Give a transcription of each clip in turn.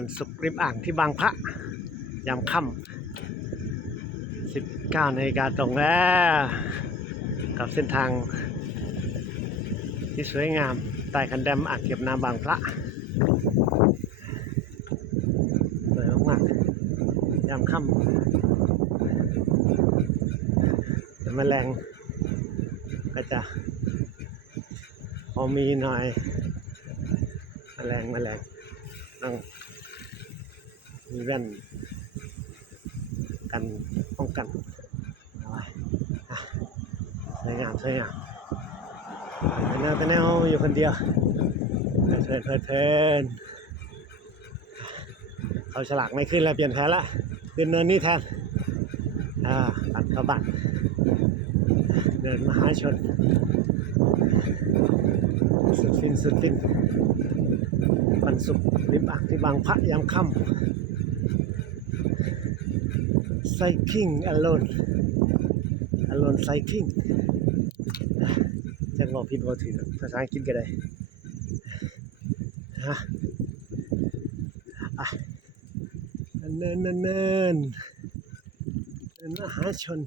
ปันสุกริมอ่างที่บางพระยามค่ำ19 นาฬิกาตรงแล้วกับเส้นทางที่สวยงามใต้คันแดมอ่างเก็บน้ำบางพระสวยมากๆยามค่ำแต่แมลงก็จะพอมีหน่อยแมลงต้องมีแว่นกันป้องกันเอาไว้สวยงามแต่แนวอยู่คนเดียวเพลินเขาฉลากไม่ขึ้นแล้วเปลี่ยนแผนละขึ้นเนินนี้แทนตัดกระบะเดินมหาชนสุดฟินปันสุกริมอ่างที่บางพระยามค่ำ cycling alone cycling จะบอกผิดบอกถูกภาษาอังกฤษก็ได้เนินมหาชน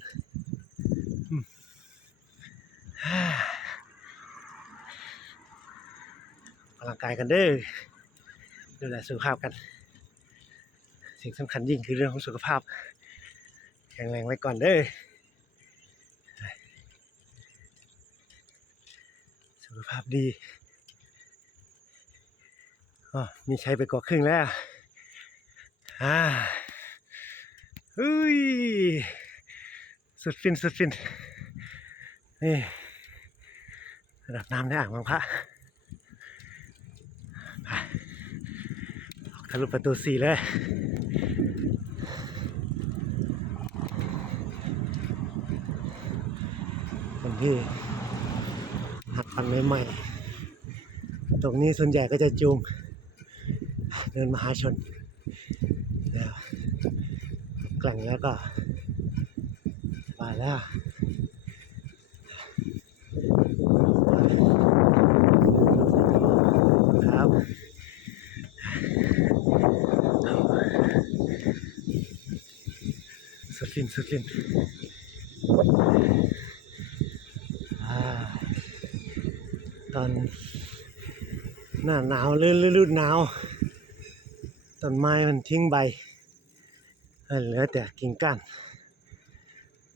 ออกกำลังกายกันเด้อดูแลสุขภาพกันสิ่งสำคัญยิ่งคือเรื่องของสุขภาพแข็งแรงไว้ก่อนเด้อสุขภาพดีมีใช้ไปกว่าครึ่งแล้วสุดฟินนี่ระดับน้ำในอ่างบางพระทะลุประตู 4เลยคนที่หัดปั่นใหม่ๆตรงนี้ส่วนใหญ่ก็จะจูงเดินมหาชนแล้วกลั่งแล้วก็ไปแล้วครับสุดฟินตอนหน้าหนาวฤดูหนาวต้นไม้มันทิ้งใบเหลือแต่กิ่งก้าน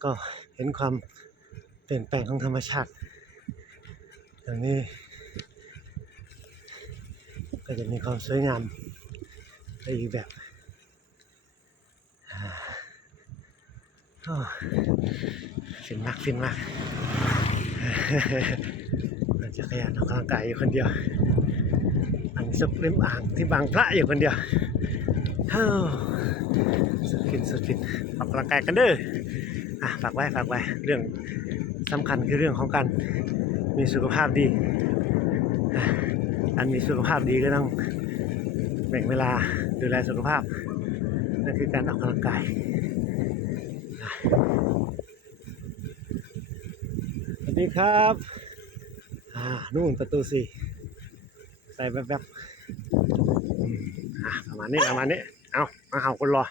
ก็เห็นความเปลี่ยนแปลงของธรรมชาติอย่างนี้ก็จะมีความสวยงามไปอีกแบบฟินมากมันจะขยันออกกำลังกายอยู่คนเดียวอันสุกริมอ่างที่บางพระอยู่คนเดียวสุดฟินออกกำลังกายกันเด้อฝากไว้เรื่องสำคัญคือเรื่องของการมีสุขภาพดีอันมีสุขภาพดีก็ต้องแบ่งเวลาดูแลสุขภาพนั่นคือการออกกำลังกายสวัสดีครับนู่นประตู 4ใส่แวบๆประมาณนี้เอามาเห่าคนรอ